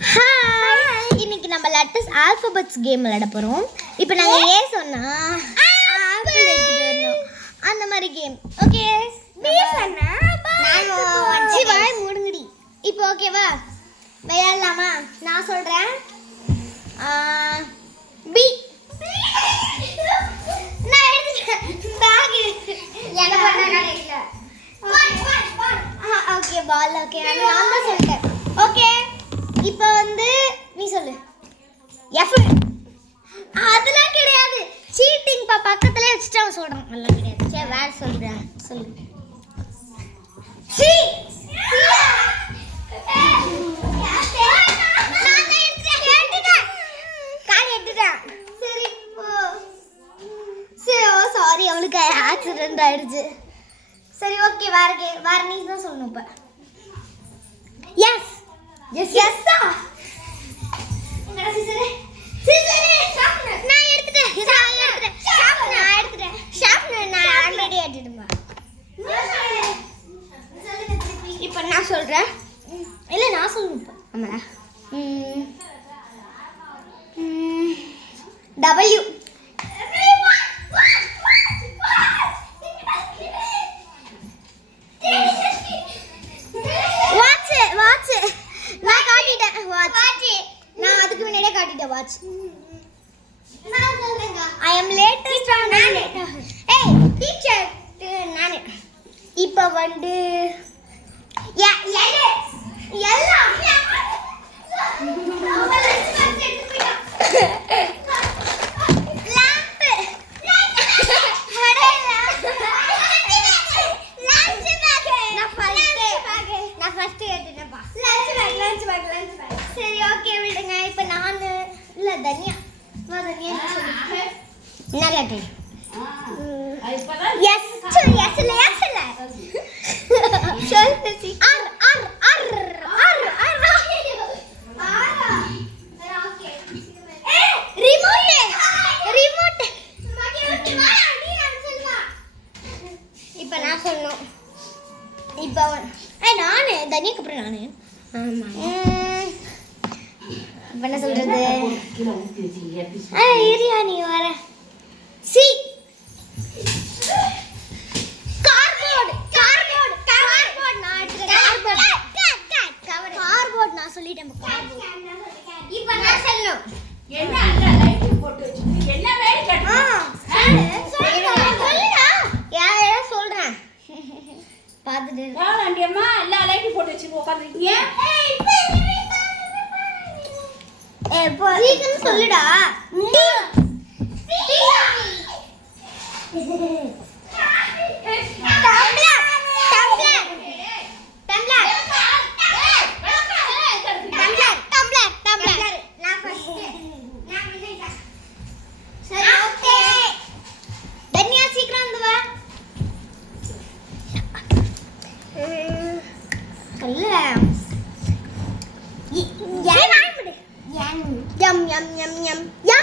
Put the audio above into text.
Hi, இன்னைக்கு நம்ம letters alphabets game விளையாட போறோம். இப்போ நாங்க ஏ சொன்னா ஆப்பிள் எடுத்துட்டு வரணும், அந்த மாதிரி கேம். ஓகே, பி சொன்னா நாங்க வாய் மூடுங்கடி. இப்போ ஓகேவா, விளையாடலாமா? நான் சொல்றேன் பி. நான் எடுத்துட்டேன் பேக். என்ன பண்ணா இல்ல. ஓகே பால். ஓகே நான் தான் சொல்லிட்டேன். ஓகே, இப்போ வந்து நீ சொல்லு. எஃப். அதெல்லாம் கிடையாது, சீட்டிங் பா. பக்கத்துலயே வச்சுட்டு அவன் சொல்றான். அதெல்லாம் கிடையாது. சரி வேற சொல்றேன், சொல்லு. சி. சாரி, அவளுக்கு ஆக்சிடென்ட் ஆயிடுச்சு. சரி ஓகே, வேற நீ தான் சொல்லணும் இப்ப. எஸ் எஸ் எஸ்ஸா. எங்கடா சிசரே? சிசரே ஷார்ப்னர் நான் எடுத்துட்டேன். ஷார்ப்னர் நான் ஆல்ரெடி எடுத்துட்டேன். இப்போ நான் சொல்றேன். இல்ல நான் சொல்லணும் இப்ப. ஆமாடா. W. Watch. I am latest on nane. Hey teacher, nane. இப்ப வந்து எல்லா சரி ஓகே விடுங்க. இப்ப நானு இல்ல தனியா வா. தனியா என்ன கேட்டே? எஸ் எஸ் இல்ல எஸ் இல்ல சொல்லு. C R R R R R okay. ஏ ரிமோட் ரிமோட். இப்ப நான் சொல்லணும். இப்ப நானு தனியாக்கு அப்புறம் நானு. ஆமா, என்ன சொல்றது? ஏரியா நீ வர. சி. கார்போர்ட் கார்போர்ட் கார்போர்ட் நான் எடுத்துட்டேன். கார்போர்ட் நான் சொல்லிட்டேன். இப்போ நான் சொல்லணும். என்ன அந்த லைட் போட்டு வச்சிருக்க? என்ன வேலை கட்டு? சொல்லுடா. யாரே சொல்றேன். பாத்துட்டு யாரண்டியம்மா எல்லா லைட் போட்டு வச்சிட்டு உட்கார்ந்திருக்கீங்க? சீக்கிரம் சொல்லுடா. Yum yum yum yum.